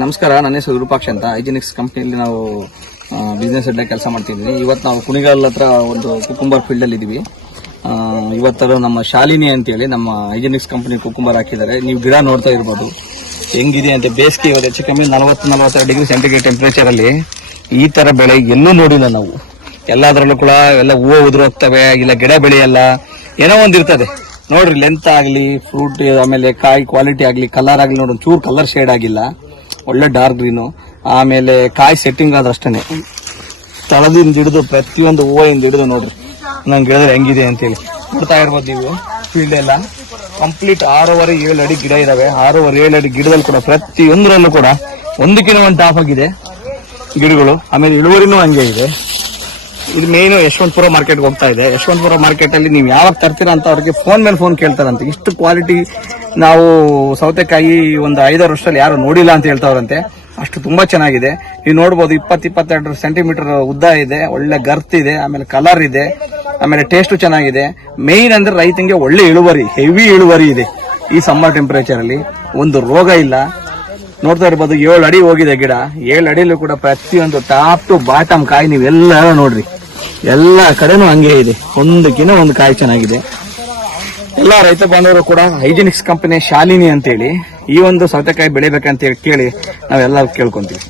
ನಮಸ್ಕಾರ, ನನ್ನ ಹೆಸರು ವಿರೂಪಾಕ್ಷ ಅಂತ. ಹೈಜಿನಿಕ್ಸ್ ಕಂಪ್ನಿಯಲ್ಲಿ ನಾವು ಬಿಸ್ನೆಸ್ ಹೆಡ್ ಕೆಲಸ ಮಾಡ್ತಿದ್ವಿ. ಇವತ್ತು ನಾವು ಕುಣಿಗಲ್ ಹತ್ರ ಒಂದು ಕುಕುಂಬರ್ ಫೀಲ್ಡ್ ಅಲ್ಲಿ ಇದೀವಿ. ಇವತ್ತು ನಮ್ಮ ಶಾಲಿನಿ ಅಂತೇಳಿ ನಮ್ಮ ಹೈಜಿನಿಕ್ಸ್ ಕಂಪನಿ ಕುಕುಂಬರ್ ಹಾಕಿದ್ದಾರೆ. ನೀವು ಗಿಡ ನೋಡ್ತಾ ಇರ್ಬೋದು ಹೆಂಗಿದೆ ಅಂತ. ಬೇಸಿಗೆ ಇವತ್ತು ಹೆಚ್ಚು ಕಮ್ಮಿ 40-42 ಡಿಗ್ರಿ ಸೆಂಟಿಗ್ರೇಡ್ ಟೆಂಪರೇಚರ್ ಅಲ್ಲಿ ಈ ತರ ಬೆಳೆ ಎಲ್ಲೂ ನೋಡಿಲ್ಲ ನಾವು. ಎಲ್ಲಾದ್ರಲ್ಲೂ ಕೂಡ ಎಲ್ಲ ಹೂವು ಉದುರು ಹೋಗ್ತವೆ, ಇಲ್ಲ ಗಿಡ ಬೆಳೆಯಲ್ಲ, ಏನೋ ಒಂದಿರ್ತದೆ ನೋಡ್ರಿ. ಲೆಂತ್ ಆಗ್ಲಿ, ಫ್ರೂಟ್ ಆಮೇಲೆ ಕಾಯಿ ಕ್ವಾಲಿಟಿ ಆಗ್ಲಿ, ಕಲರ್ ಆಗ್ಲಿ ನೋಡಿ ಒಂಚೂರು ಕಲರ್ ಶೇಡ್ ಆಗಿಲ್ಲ, ಒಳ್ಳೆ ಡಾರ್ಕ್ ಗ್ರೀನು. ಆಮೇಲೆ ಕಾಯಿ ಸೆಟ್ಟಿಂಗ್ ಆದ್ರೆ ಅಷ್ಟೇ, ತಳದಿಂದ ಹಿಡಿದು ಪ್ರತಿಯೊಂದು ಹೂವಿಂದ ಹಿಡಿದು ನೋಡ್ರಿ ನಂಗೆ ಗಿಡದಲ್ಲಿ ಹೆಂಗಿದೆ ಅಂತೇಳಿ ನೋಡ್ತಾ ಇರ್ಬೋದು ನೀವು. ಫೀಲ್ಡ್ ಎಲ್ಲ ಕಂಪ್ಲೀಟ್ 6.5-7 ಅಡಿ ಗಿಡ ಇದಾವೆ. 6.5-7 ಅಡಿ ಗಿಡದಲ್ಲಿ ಕೂಡ ಪ್ರತಿಯೊಂದರಲ್ಲೂ ಕೂಡ ಒಂದಕ್ಕಿಂತ ಒಂದು ಟಾಪ್ ಆಗಿದೆ ಗಿಡಗಳು. ಆಮೇಲೆ ಇಳುವರಿನೂ ಹಂಗೆ ಇದೆ. ಇದು ಮೇನ್ ಯಶವಂತಪುರ ಮಾರ್ಕೆಟ್ಗೆ ಹೋಗ್ತಾ ಇದೆ. ಯಶವಂತಪುರ ಮಾರ್ಕೆಟ್ ಅಲ್ಲಿ ನೀವು ಯಾವಾಗ ತರ್ತೀರಾ ಅಂತ ಅವ್ರಿಗೆ ಫೋನ್ ಮೇಲೆ ಫೋನ್ ಕೇಳ್ತಾರಂತೆ. ಇಷ್ಟು ಕ್ವಾಲಿಟಿ ನಾವು ಸೌತೆಕಾಯಿ ಒಂದು 5-6 ವರ್ಷದಲ್ಲಿ ಯಾರು ನೋಡಿಲ್ಲ ಅಂತ ಹೇಳ್ತಾವ್ರಂತೆ. ಅಷ್ಟು ತುಂಬಾ ಚೆನ್ನಾಗಿದೆ. ನೀವು ನೋಡ್ಬೋದು 20-22 ಸೆಂಟಿಮೀಟರ್ ಉದ್ದ ಇದೆ, ಒಳ್ಳೆ ಗರ್ತ್ ಇದೆ, ಆಮೇಲೆ ಕಲರ್ ಇದೆ, ಆಮೇಲೆ ಟೇಸ್ಟ್ ಚೆನ್ನಾಗಿದೆ. ಮೇನ್ ಅಂದ್ರೆ ರೈತಂಗೆ ಒಳ್ಳೆ ಇಳುವರಿ, ಹೆವಿ ಇಳುವರಿ ಇದೆ ಈ ಸಮ್ಮರ್ ಟೆಂಪರೇಚರ್ ಅಲ್ಲಿ. ಒಂದು ರೋಗ ಇಲ್ಲ. ನೋಡ್ತಾ ಇರ್ಬೋದು 7 ಅಡಿ ಹೋಗಿದೆ ಗಿಡ. 7 ಅಡಿಲೂ ಕೂಡ ಪ್ರತಿಯೊಂದು ಟಾಪ್ ಟು ಬಾಟಮ್ ಕಾಯಿ ನೀವೆಲ್ಲ ನೋಡ್ರಿ, ಎಲ್ಲ ಕಡೆನೂ ಹಂಗೆ ಇದೆ. ಒಂದಕ್ಕಿಂತ ಒಂದು ಕಾಯಿ ಚೆನ್ನಾಗಿದೆ. ಎಲ್ಲ ರೈತ ಬಾಂಧವರು ಕೂಡ ಹೈಜಿನಿಕ್ಸ್ ಕಂಪನಿ ಶಾಲಿನಿ ಅಂತೇಳಿ ಈ ಒಂದು ಸೌತೆಕಾಯಿ ಬೆಳಿಬೇಕಂತ ಕೇಳಿ ನಾವೆಲ್ಲ ಕೇಳ್ಕೊಂತೀವಿ.